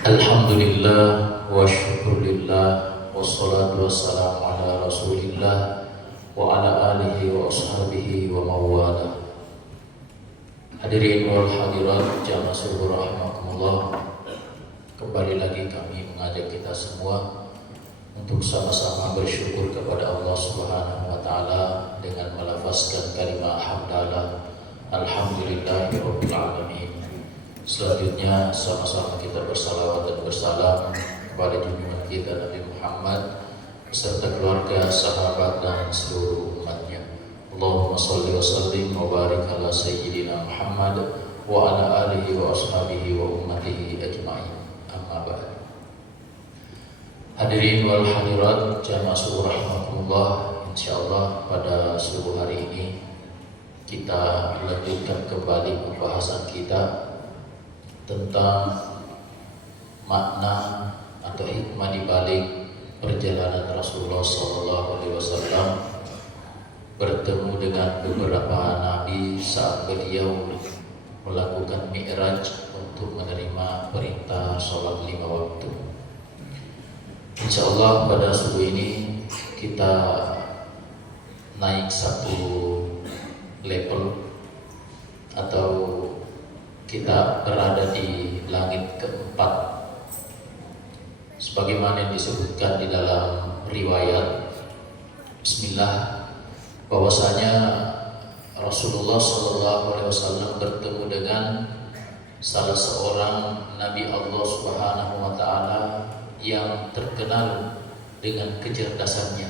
Alhamdulillah wa syukurillah wassalatu wassalamu ala rasulillah wa ala alihi wa ashabihi wa mawala. Hadirin wal hadirat jamaah subuh rahimakumullah. Kembali lagi kami mengajak kita semua untuk sama-sama bersyukur kepada Allah Subhanahu wa taala dengan melafazkan kalimat hamdalah alhamdulillahirabbil alamin. Selanjutnya sama-sama kita bersalawat dan bersalam kepada junjungan kita Nabi Muhammad beserta keluarga, sahabat dan seluruh umatnya. Allahumma sholli wa sallim wa barik ala sayyidina Muhammad wa ala alihi wa ashabihi wa ummatihi ajma'in. Amma ba'd. Hadirin wal hadirat jamaah subuh rahimakumullah. Insyaallah pada subuh hari ini kita lanjutkan kembali pembahasan kita tentang makna atau hikmah di balik perjalanan Rasulullah SAW bertemu dengan beberapa nabi saat beliau melakukan mi'raj untuk menerima perintah sholat 5 waktu. Insyaallah pada subuh ini kita naik satu level atau kita berada di langit keempat sebagaimana yang disebutkan di dalam riwayat Bismillah bahwasanya Rasulullah SAW bertemu dengan salah seorang Nabi Allah Subhanahu wa taala yang terkenal dengan kecerdasannya.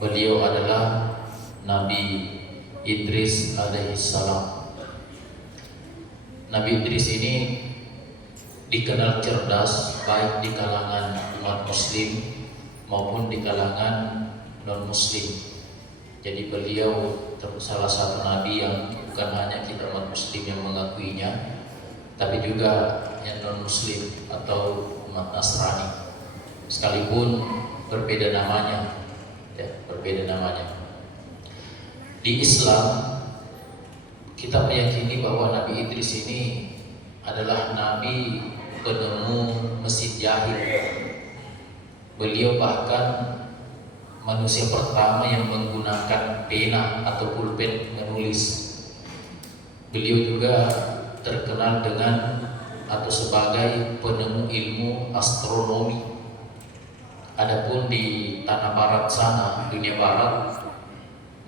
Beliau adalah Nabi Idris alaihissalam. Nabi Idris ini dikenal cerdas baik di kalangan umat muslim maupun di kalangan non-muslim. Jadi beliau salah satu nabi yang bukan hanya kita umat muslim yang mengakuinya, tapi juga yang non-muslim atau umat Nasrani, sekalipun berbeda namanya, berbeda namanya. Di Islam kita meyakini bahwa Nabi Idris ini adalah nabi penemu mesin jahit. Beliau bahkan manusia pertama yang menggunakan pena atau pulpen menulis. Beliau juga terkenal dengan atau sebagai penemu ilmu astronomi. Adapun di tanah barat sana, dunia barat,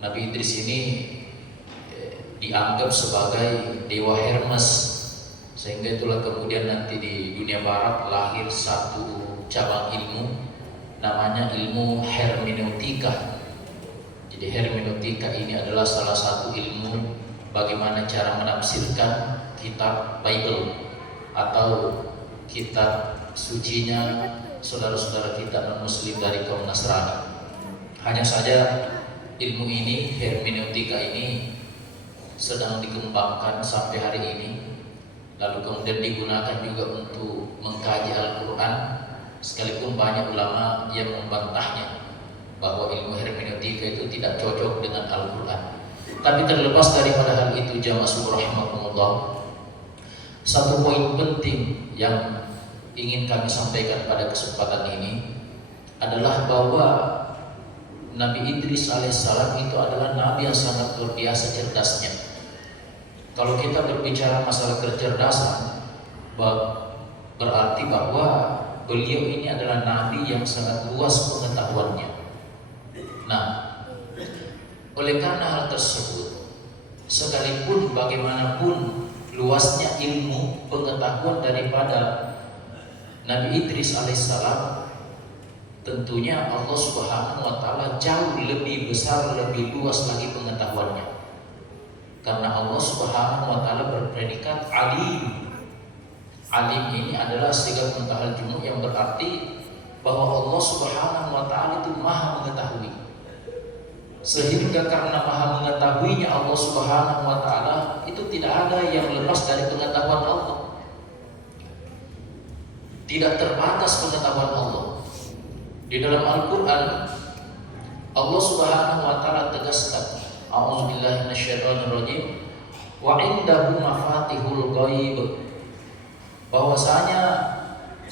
Nabi Idris ini dianggap sebagai dewa Hermes, sehingga itulah kemudian nanti di dunia barat lahir satu cabang ilmu namanya ilmu hermeneutika. Jadi hermeneutika ini adalah salah satu ilmu bagaimana cara menafsirkan kitab Bible atau kitab sucinya saudara-saudara kita non-muslim dari kaum Nasrani. Hanya saja ilmu ini, hermeneutika ini sedang dikembangkan sampai hari ini, lalu kemudian digunakan juga untuk mengkaji Al-Quran, sekalipun banyak ulama yang membantahnya bahwa ilmu hermeneutika itu tidak cocok dengan Al-Quran. Tapi terlepas daripada hal itu jamaah subuh rahimakumullah, satu poin penting yang ingin kami sampaikan pada kesempatan ini adalah bahwa Nabi Idris alaihissalam itu adalah nabi yang sangat luar biasa cerdasnya. Kalau kita berbicara masalah kecerdasan, berarti bahwa beliau ini adalah nabi yang sangat luas pengetahuannya. Nah, oleh karena hal tersebut, sekalipun bagaimanapun luasnya ilmu pengetahuan daripada Nabi Idris alaihissalam, tentunya Allah Subhanahu wa taala jauh lebih besar, lebih luas lagi pengetahuannya. Karena Allah Subhanahu wa taala berpredikat alim. Alim ini adalah sigat muntahal jumu yang berarti bahwa Allah Subhanahu wa taala itu maha mengetahui. Sehingga karena maha mengetahuinya Allah Subhanahu wa taala, itu tidak ada yang lepas dari pengetahuan Allah. Tidak terbatas pengetahuan Allah. Di dalam Al-Quran Allah Subhanahu wa taala tegaskan, a'udzubillahi minasyaitonir rajim, wa indahu mafatihul ghaib bahwasanya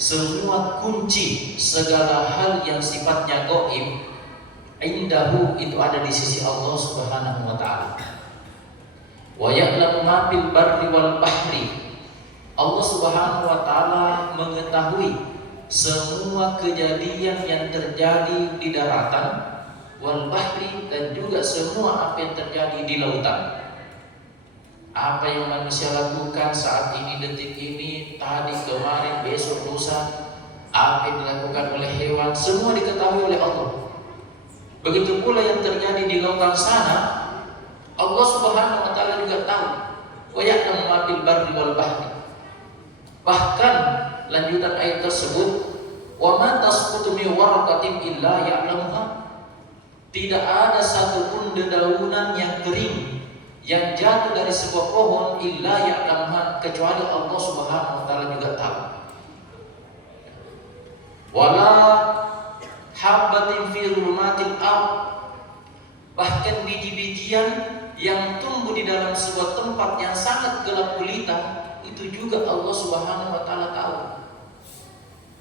semua kunci segala hal yang sifatnya gaib indahu itu ada di sisi Allah Subhanahu wa taala. Wa ya'lamu ma fil barri wal bahri. Allah Subhanahu wa taala mengetahui semua kejadian yang terjadi di daratan wal bahri, dan juga semua apa yang terjadi di lautan. Apa yang manusia lakukan saat ini, detik ini, tadi, kemarin, besok, lusa, apa yang dilakukan oleh hewan, semua diketahui oleh Allah. Begitu pula yang terjadi di lautan sana, Allah Subhanahu wa taala juga tahu. Wa ya'lamu ma fil barri wal bahri. Bahkan lanjutan ayat tersebut, wa ma tasqutu min waraqatin illa ya'lamuha. Tidak ada satupun dedaunan yang kering yang jatuh dari sebuah pohon illa ya'lamuha, kecuali Allah Subhanahu wa taala juga tahu. Wala habbatin fi dhulumatil ardh. Bahkan biji-bijian yang tumbuh di dalam sebuah tempat yang sangat gelap gulita, itu juga Allah Subhanahu wa taala tahu.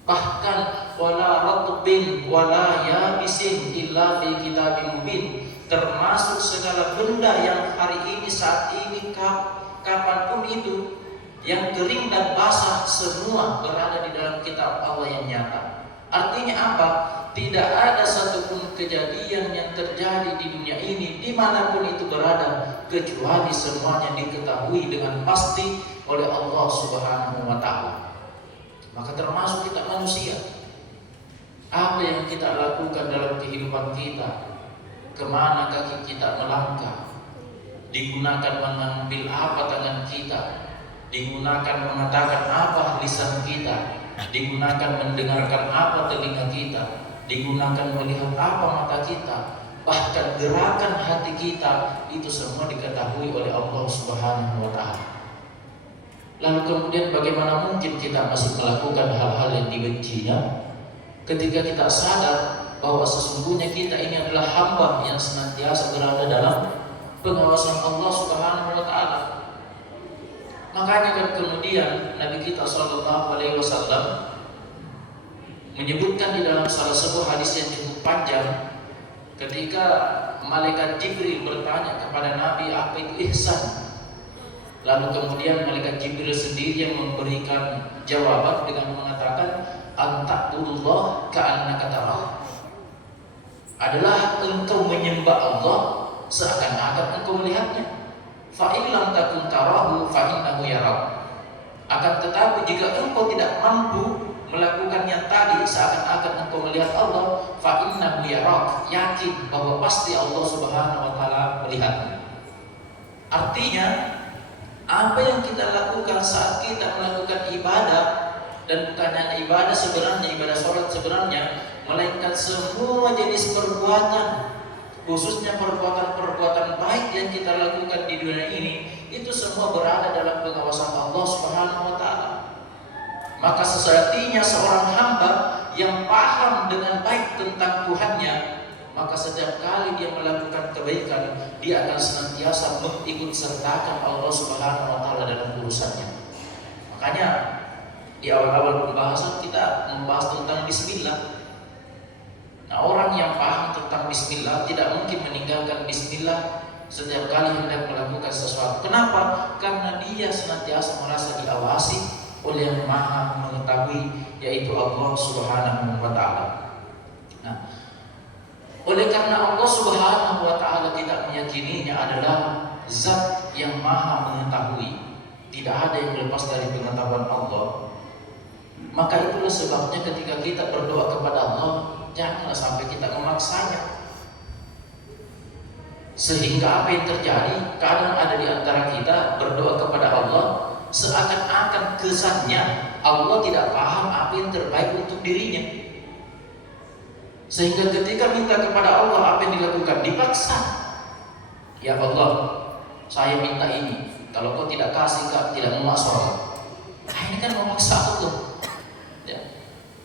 Bahkan wala ratbin wala yabisin illa fi kitabim mubin. Termasuk segala benda yang hari ini, saat ini, kapanpun itu, yang kering dan basah, semua berada di dalam kitab Allah yang nyata. Artinya apa? Tidak ada satupun kejadian yang terjadi di dunia ini, dimanapun itu berada, kecuali semuanya diketahui dengan pasti oleh Allah Subhanahu wa taala. Maka termasuk kita manusia, apa yang kita lakukan dalam kehidupan kita, kemana kaki kita melangkah, digunakan mengambil apa tangan kita, digunakan mengatakan apa lisan kita, digunakan mendengarkan apa telinga kita, digunakan melihat apa mata kita, bahkan gerakan hati kita, itu semua diketahui oleh Allah Subhanahu wa taala. Lalu kemudian bagaimana mungkin kita masih melakukan hal-hal yang dibencinya ketika kita sadar bahwa sesungguhnya kita ini adalah hamba yang senantiasa berada dalam pengawasan Allah Subhanahu wa taala. Makanya kan kemudian Nabi kita sallallahu alaihi wasallam menyebutkan di dalam salah sebuah hadis yang cukup panjang, ketika malaikat Jibril bertanya kepada Nabi apa itu ihsan. Lalu kemudian malaikat Jibril sendiri yang memberikan jawaban dengan mengatakan anta'budullah ka'annaka tarah. Adalah engkau menyembah Allah seakan-akan engkau melihatnya. Fa in lam takun tarahu fa innahu yarak. Akan tetapi jika engkau tidak mampu melakukan yang tadi seakan-akan engkau melihat Allah, fa innahu yarak, yakin bahwa pasti Allah Subhanahu wa taala melihatnya. Artinya apa yang kita lakukan saat kita melakukan ibadah, dan bukan hanya ibadah sebenarnya, ibadah sholat sebenarnya, melainkan semua jenis perbuatan, khususnya perbuatan-perbuatan baik yang kita lakukan di dunia ini, itu semua berada dalam pengawasan Allah Subhanahu wa taala. Maka sesatinya seorang hamba yang paham dengan baik tentang Tuhannya, maka setiap kali dia melakukan kebaikan, dia akan senantiasa mengikut sertakan Allah Subhanahu wa taala dalam urusannya. Makanya di awal-awal pembahasan kita membahas tentang bismillah. Nah, orang yang paham tentang bismillah tidak mungkin meninggalkan bismillah setiap kali hendak melakukan sesuatu. Kenapa? Karena dia senantiasa merasa diawasi oleh yang Maha mengetahui, yaitu Allah Subhanahu wa taala. Nah, oleh karena Allah Subhanahu wa taala tidak meyakininya adalah zat yang Maha mengetahui, tidak ada yang lepas dari pengetahuan Allah, maka itulah sebabnya ketika kita berdoa kepada Allah, janganlah sampai kita memaksanya, sehingga apa yang terjadi, kadang ada di antara kita berdoa kepada Allah seakan-akan kesannya Allah tidak paham apa yang terbaik untuk dirinya, sehingga ketika minta kepada Allah apa yang dilakukan, dipaksa. Ya Allah, saya minta ini, kalau kau tidak kasih, kau tidak mau sholat. Nah, ini kan memaksa Allah. Ya.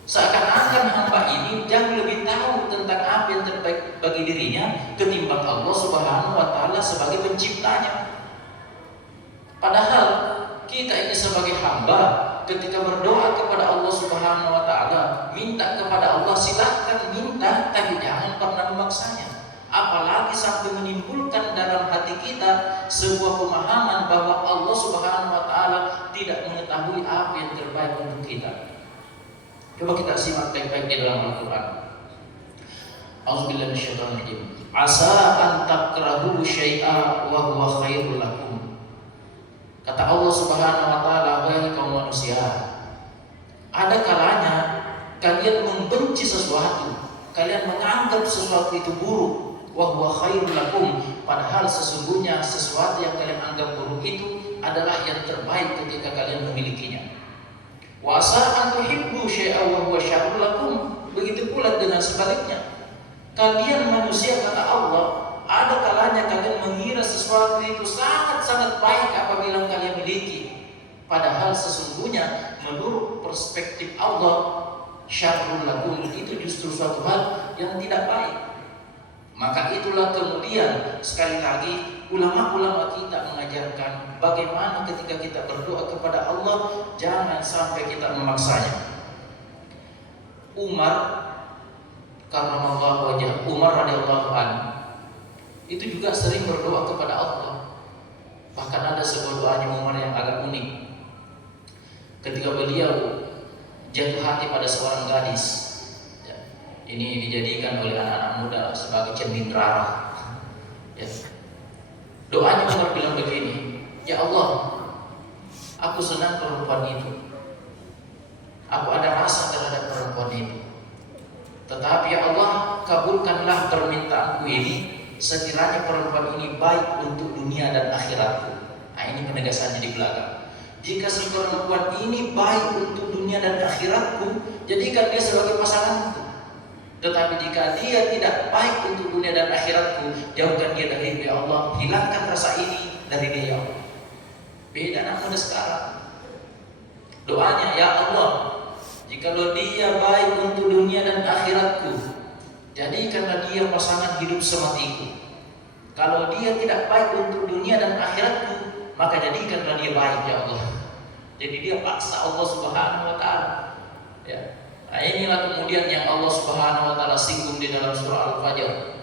Seakan-akan hamba ini jauh lebih tahu tentang apa yang terbaik bagi dirinya ketimbang Allah Subhanahu wa taala sebagai penciptanya. Padahal Kita ini sebagai hamba ketika berdoa kepada Allah Subhanahu wa taala, minta kepada Allah, silahkan minta, tapi jangan pernah memaksanya. Apalagi sampai menimbulkan dalam hati kita sebuah pemahaman bahwa Allah Subhanahu wa taala tidak mengetahui apa yang terbaik untuk kita. Coba kita simak baik-baik di dalam Al-Qur'an. A'udzubillahi minasyaitonir rajim. Asa an takrahu syai'a wa huwa khairul lakum. Kata Allah Subhanahu wa taala, wahai kaum manusia, ada kalanya kalian membenci sesuatu, kalian menganggap sesuatu itu buruk, wa huwa khairul lakum, padahal sesungguhnya sesuatu yang kalian anggap buruk itu adalah yang terbaik ketika kalian memilikinya. Wa asa an tuhibbu syai'a wa huwa syarrul lakum. Begitu pula dengan sebaliknya. Kalian manusia, kata Allah, ada kalanya kalian mengira sesuatu itu sangat-sangat baik apabila kalian miliki, padahal sesungguhnya menurut perspektif Allah syarrul lakum, itu justru suatu hal yang tidak baik. Maka itulah kemudian sekali lagi ulama-ulama kita mengajarkan bagaimana ketika kita berdoa kepada Allah jangan sampai kita memaksanya. Umar karramallahu wajhah, Umar radhiyallahu anhu itu juga sering berdoa kepada Allah. Bahkan ada sebuah doanya Umar yang agak unik. Ketika beliau jatuh hati pada seorang gadis, ya, ini dijadikan oleh anak-anak muda sebagai cendekiawan. Ya. Doanya Umar bilang begini, ya Allah, aku senang perempuan itu, aku ada rasa terhadap perempuan itu. Tetapi ya Allah, kabulkanlah permintaanku ini sekiranya perempuan ini baik untuk dunia dan akhiratku. Nah, ini penegasannya di belakang. Jika si perempuan ini baik untuk dunia dan akhiratku, jadikan dia sebagai pasanganku. Tetapi jika dia tidak baik untuk dunia dan akhiratku, jauhkan dia dari ya Allah, hilangkan rasa ini dari dia ya Allah. Beda anak muda sekarang. Doanya, ya Allah, jikalau dia baik untuk dunia dan akhiratku, jadikanlah dia pasangan hidup sematiku. Kalau dia tidak baik untuk dunia dan akhiratku, maka jadikanlah dia baik ya Allah. Jadi dia paksa Allah Subhanahu wa taala. Ya. Nah, inilah kemudian yang Allah Subhanahu wa taala singgung di dalam surah Al-Fajr.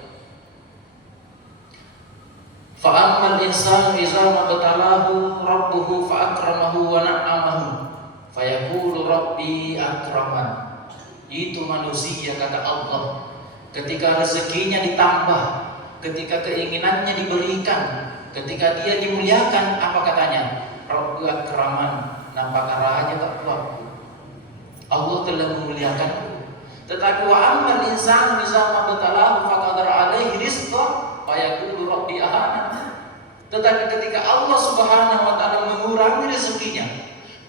Fa ammal insanu idza mabtalahu rabbuhu fa akramahu wa na'amahu fayaqulu rabbi akraman. Itu manusia, kata Allah, ketika rezekinya ditambah, ketika keinginannya diberikan, ketika dia dimuliakan, apa katanya? Rabbi akraman, nampaknya raja tak kuatku. Allah telah memuliakanku. Tetapi wa ammal insanu idza mabtalahu faqadara alaihi rizqah fayaqulu rabbi ahana. Tetapi ketika Allah Subhanahu wa taala mengurangi rezekinya,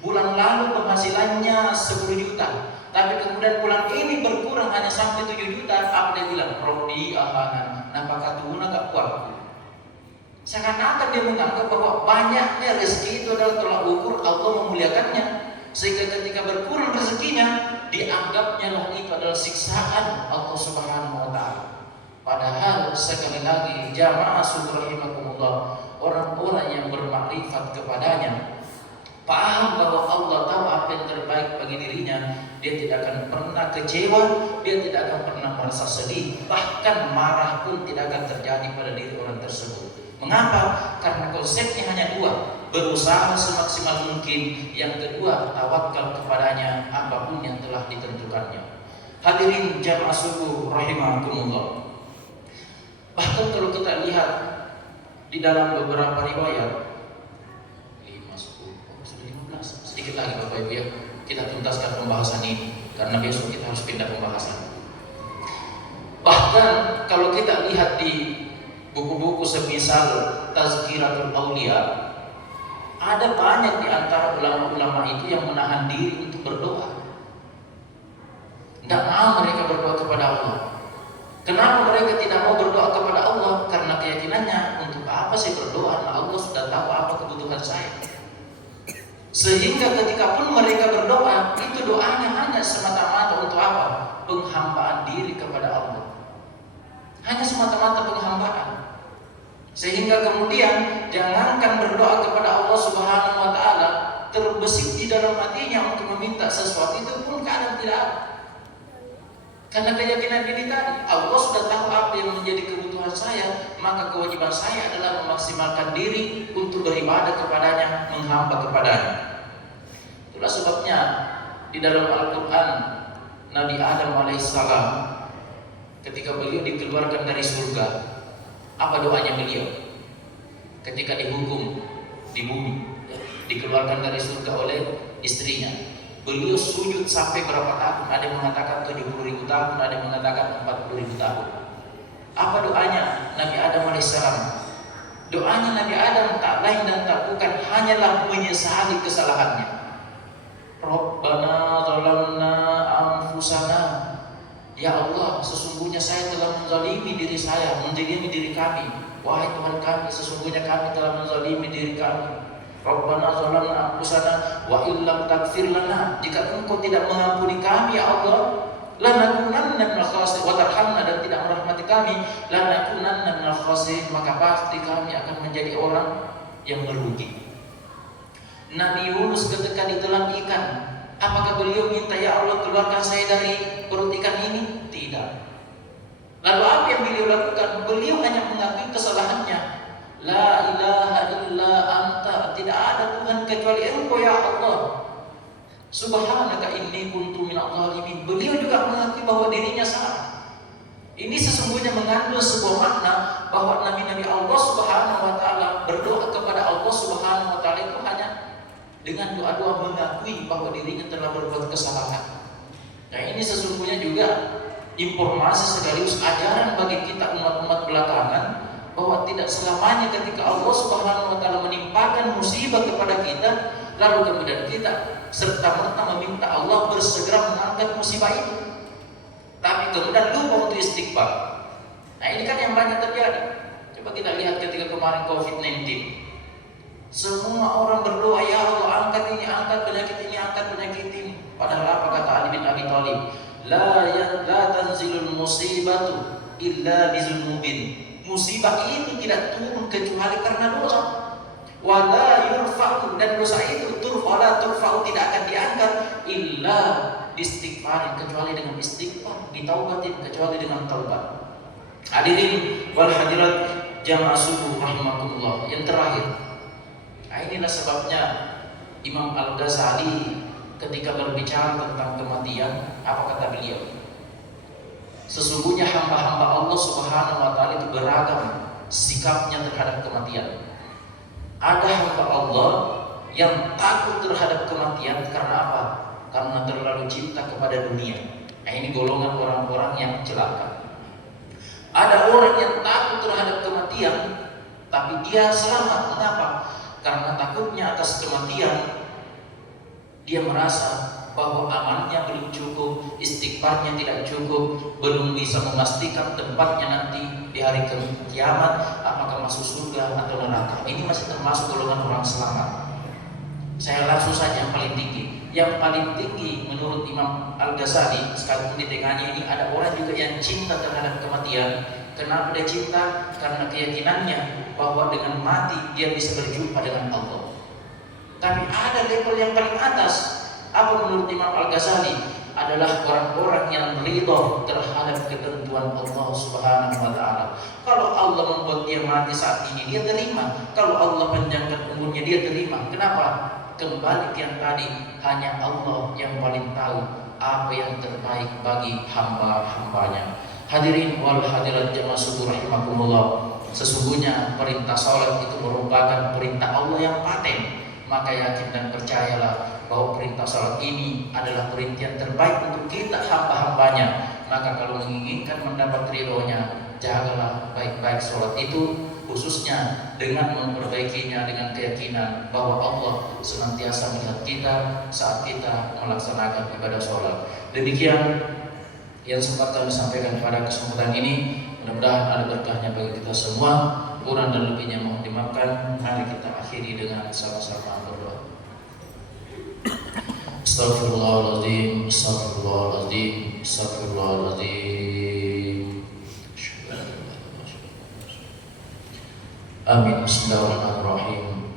bulan lalu penghasilannya 10 juta, tapi kemudian bulan ini berkurang hanya sampai 7 juta, apa dia bilang? Rabbi ahana, nampaknya Tuhan agak kuatku. Seakan-akan dia menganggap bahwa banyaknya rezeki itu adalah tolak ukur Allah memuliakannya, sehingga ketika berkurang rezekinya dianggapnya lah itu adalah siksaan Allah Subhanahu wa taala. Padahal sekali lagi jamaah syukur rahimakumullah, orang-orang yang bermakrifat kepadanya paham bahwa Allah tahu apa yang terbaik bagi dirinya, dia tidak akan pernah kecewa, dia tidak akan pernah merasa sedih, bahkan marah pun tidak akan terjadi pada diri orang tersebut. Mengapa? Karena konsepnya hanya dua, berusaha semaksimal mungkin, yang kedua tawakal kepadanya apapun yang telah ditentukannya. Hadirin jamaah subuh rahimakumullah. Bahkan kalau kita lihat di dalam beberapa riwayat 5, 10, sudah 15, sedikit lagi Bapak Ibu ya, kita tuntaskan pembahasan ini karena besok kita harus pindah pembahasan. Bahkan kalau kita lihat di buku-buku semisal Tazkiratul Aulia, ada banyak di antara ulama-ulama itu yang menahan diri untuk berdoa. Tidak mau mereka berdoa kepada Allah. Kenapa mereka tidak mau berdoa kepada Allah? Karena keyakinannya, untuk apa sih berdoa? Nah, Allah sudah tahu apa kebutuhan saya. Sehingga ketika pun mereka berdoa, itu doanya hanya semata-mata untuk apa? Penghambaan diri kepada Allah. Hanya semata-mata penghambaan. Sehingga kemudian jangankan berdoa kepada Allah Subhanahu wa taala, terbesit di dalam hatinya untuk meminta sesuatu itu pun kadang tidak ada. Karena keyakinan ini tadi, Allah sudah tahu apa yang menjadi kebutuhan saya, maka kewajiban saya adalah memaksimalkan diri untuk beribadah kepadanya, menghamba kepadanya. Itulah sebabnya di dalam Al-Quran Nabi Adam alaihissalam ketika beliau dikeluarkan dari surga, apa doanya beliau? Ketika dihukum di bumi, dikeluarkan dari surga oleh istrinya, beliau sujud sampai berapa tahun? Ada yang mengatakan 70.000 tahun, ada yang mengatakan 40.000 tahun. Apa doanya Nabi Adam alaihissalam? Doanya Nabi Adam tak lain dan tak bukan hanyalah menyesali kesalahannya. Rabbana zalamna anfusana, ya Allah, sesungguhnya saya telah menzalimi diri saya, menzalimi diri kami. Wahai Tuhan kami, sesungguhnya kami telah menzalimi diri kami. Rabbana zalamna anfusana wa illam taghfir lana, jika Engkau tidak mengampuni kami ya Allah, lanakunanna minal khasirin, wa tarhamna, dan tidak merahmati kami, lanakunanna minal khasirin, maka pasti kami akan menjadi orang yang merugi. Nabi Yunus ketika ditelan ikan, apakah beliau minta ya Allah keluarkan saya dari perut ikan ini? Tidak. Lalu apa yang beliau lakukan? Beliau hanya mengakui kesalahannya. La ilaha illa anta, tidak ada Tuhan kecuali Engkau ya Allah. Subhanaka inni kuntu minadh dhalimin. Beliau juga mengakui bahwa dirinya salah. Ini sesungguhnya mengandung sebuah makna bahwa nabi-nabi Allah Subhanahu wa taala berdoa kepada Allah Subhanahu wa taala itu hanya dengan doa-doa mengakui bahwa dirinya telah berbuat kesalahan. Nah, ini sesungguhnya juga informasi sekaligus ajaran bagi kita umat-umat belakangan bahwa tidak selamanya ketika Allah Subhanahu wa taala menimpakan musibah kepada kita lalu kemudian kita serta-merta meminta Allah bersegera mengangkat musibah itu. Tapi kemudian lupa untuk istighfar. Nah, ini kan yang banyak terjadi. Coba kita lihat ketika kemarin COVID-19. Semua orang berdoa, ya Allah angkat ini, angkat penyakit ini, angkat penyakit ini. Padahal apa kata Ali bin Abi Thalib? La tanzilul musibatu illa bizunubin. Musibah itu tidak turun kecuali karena dosa. Wala yurfa'u, dan dosa itu turfa'u tidak akan diangkat illa istighfar, kecuali dengan istighfar, ditaubatin, kecuali dengan taubat. Hadirin wal hadirat jamaah subuh rahimakumullah. Yang terakhir, nah inilah sebabnya Imam Al-Ghazali ketika berbicara tentang kematian, apa kata beliau? Sesungguhnya hamba-hamba Allah Subhanahu wa taala itu beragam sikapnya terhadap kematian. Ada hamba Allah yang takut terhadap kematian karena apa? Karena terlalu cinta kepada dunia. Nah, ini golongan orang-orang yang celaka. Ada orang yang takut terhadap kematian tapi dia selamat. Mengapa? Karena takutnya atas kematian, dia merasa bahwa amalnya belum cukup, istighfarnya tidak cukup, belum bisa memastikan tempatnya nanti di hari kiamat apakah masuk surga atau neraka. Ini masih termasuk golongan orang selamat. Saya langsung saja yang paling tinggi. Yang paling tinggi menurut Imam Al-Ghazali, sekalipun di tengahnya ini ada orang juga yang cinta terhadap kematian. Kenapa dia cinta? Karena keyakinannya bahwa dengan mati dia bisa berjumpa dengan Allah. Tapi ada level yang paling atas. Apa menurut Imam Al-Ghazali? Adalah orang-orang yang ridho terhadap ketentuan Allah Subhanahu wa taala. Kalau Allah membuat dia mati saat ini, dia terima. Kalau Allah panjangkan umurnya, dia terima. Kenapa? Kembali yang tadi, hanya Allah yang paling tahu apa yang terbaik bagi hamba-hambanya. Hadirin wal hadirat jamaah subuh rahimakumullah. Sesungguhnya perintah salat itu merupakan perintah Allah yang paten. Maka yakin dan percayalah bahwa perintah salat ini adalah perintah yang terbaik untuk kita hamba-hambanya. Maka kalau menginginkan mendapat ridhonya, jagalah baik-baik salat itu, khususnya dengan memperbaikinya dengan keyakinan bahwa Allah senantiasa melihat kita saat kita melaksanakan ibadah salat. Demikian yang sempat kami sampaikan pada kesempatan ini. Mudah-mudahan ada berkahnya bagi kita semua. Kurang dan lebihnya mohon dimaafkan. Mari kita akhiri dengan sama-sama berdoa. Astaghfirullahaladzim, astaghfirullahaladzim, astaghfirullahaladzim. Amin. Bismillahirrahmanirrahim.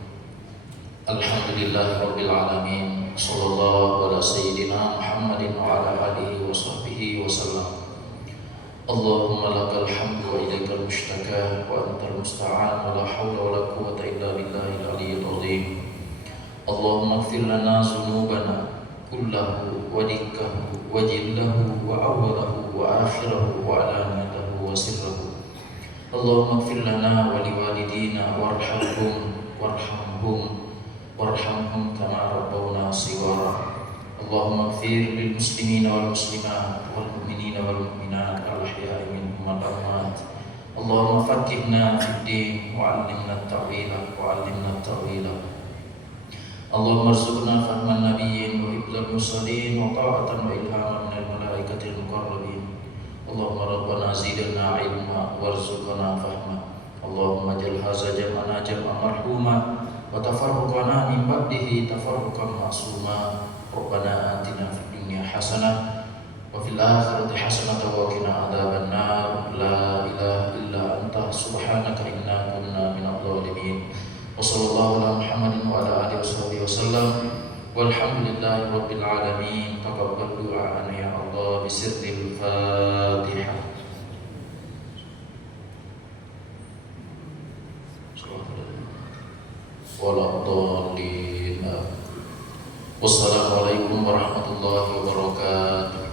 Alhamdulillah. Alhamdulillahirabbil alamin. Shallallahu ala sayyidina Muhammadin wa ala alihi wa sahbihi wasallam. Allahumma lakal hamdu wa ilaikal mushtaka wa antal musta'an wa la hawla wa la quwwata illa billahil aliyyil azim. Allahumma ighfir lana dzunubana kullahu wa dikkahu wa jillahu wa awwalahu wa akhirahu wa alaniyatahu wa sirrahu. Allahumma ighfir lana wa liwalidina warhamhum kama rabbawna shighara. Allahumma ighfir lil muslimina wal muslimat wal mu'minina wal mu'minat al ahya'i minhum wal amwat. Allahumma faqqihna fid din wa 'allimna at-ta'wila wa 'allimna at-ta'wila. Allahumma arzuqna fahman nabiyyin wa hifdzal mursalin wa ta'atan wa ilhaman minal malaikatil muqarrabin. Allahumma rabbana zidna ilma warzuqna fahma. Allahumma jal hadza jam'ana jam'an marhuma wa tafarruqana min ba'dihi tafarruqan ma'suma. Rabbana atina fid dunya hasanah wa fil akhirati hasanah wa qina adzabannar. La ilaha illa anta subhanaka inna kunna minadh dhalimin. Wa sallallahu ala Muhammadin wa ala alihi washabihi wasallam. Walhamdulillahi rabbil alamin. Taqabbal du'ana ya Allah bisirril Fatihah. Wassalamualaikum warahmatullahi wabarakatuh.